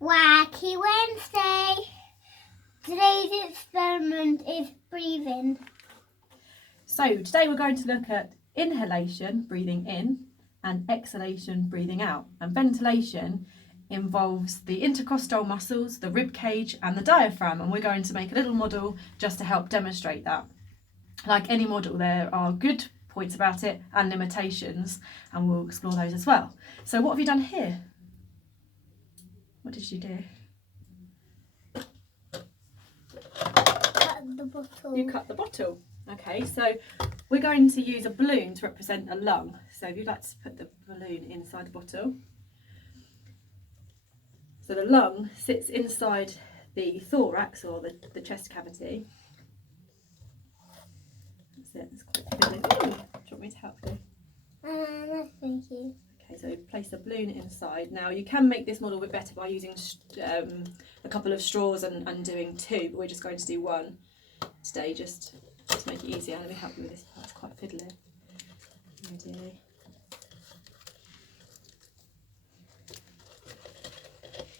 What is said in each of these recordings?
Wacky Wednesday. Today's experiment is breathing. So today we're going to look at inhalation, breathing in, and exhalation, breathing out. And ventilation involves the intercostal muscles, the rib cage and the diaphragm, and we're going to make a little model just to help demonstrate that. Like any model, there are good points about it and limitations, and we'll explore those as well. So what have you done here? What did you do? Cut the bottle. You cut the bottle. Okay, so we're going to use a balloon to represent a lung. So if you'd like to put the balloon inside the bottle. So the lung sits inside the thorax, or the chest cavity. That's it, it's quite fiddly. Ooh, do you want me to help you? No, thank you. Okay, so place the balloon inside. Now you can make this model a bit better by using a couple of straws and doing two, but we're just going to do one today just to make it easier. Let me help you with this part, it's quite fiddly. Ready?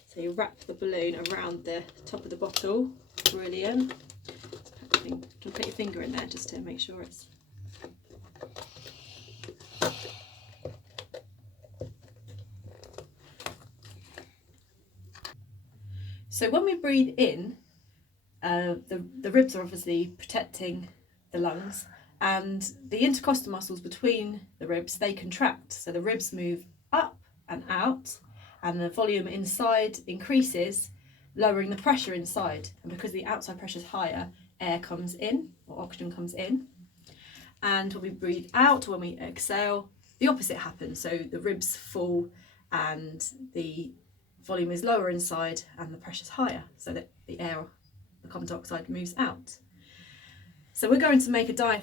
So you wrap the balloon around the top of the bottle. Brilliant. Put your finger in there just to make sure it's... So when we breathe in, the ribs are obviously protecting the lungs, and the intercostal muscles between the ribs, they contract. So the ribs move up and out, and the volume inside increases, lowering the pressure inside. And because the outside pressure is higher, air comes in, or oxygen comes in. And when we breathe out, when we exhale, the opposite happens. So the ribs fall and the volume is lower inside and the pressure is higher, so that the air, the carbon dioxide, moves out. So we're going to make a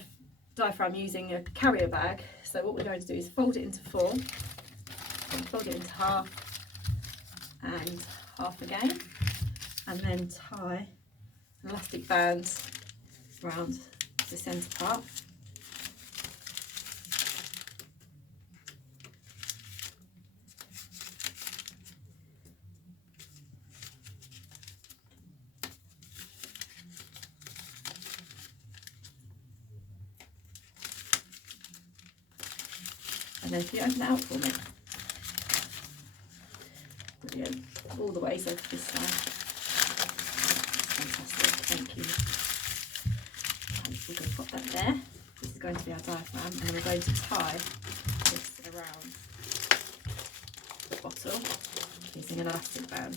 diaphragm using a carrier bag. So what we're going to do is fold it into four, and fold it into half and half again, and then tie an elastic band around the centre part. And then can you open it out for me? Brilliant. All the way, so this side. Fantastic, thank you. And we're going to pop that there. This is going to be our diaphragm, and then we're going to tie this around the bottle using an elastic band.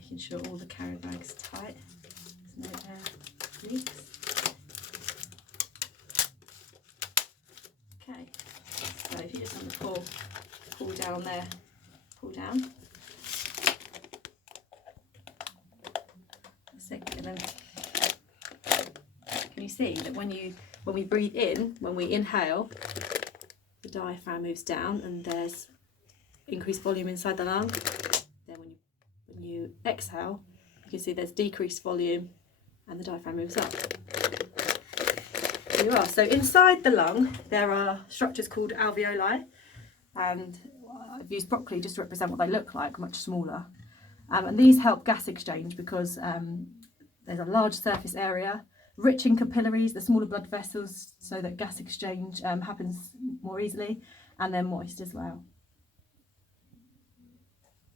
Making sure all the carrier bag's tight. There's no air leaks. Okay, so if you just want to pull down there, pull down. That's it. And then can you see that when we breathe in, when we inhale, the diaphragm moves down and there's increased volume inside the lung. Then when you exhale, you can see there's decreased volume and the diaphragm moves up. There you are. So inside the lung there are structures called alveoli, and I've used broccoli just to represent what they look like, much smaller. And these help gas exchange because there's a large surface area, rich in capillaries, the smaller blood vessels, so that gas exchange happens more easily, and they're moist as well.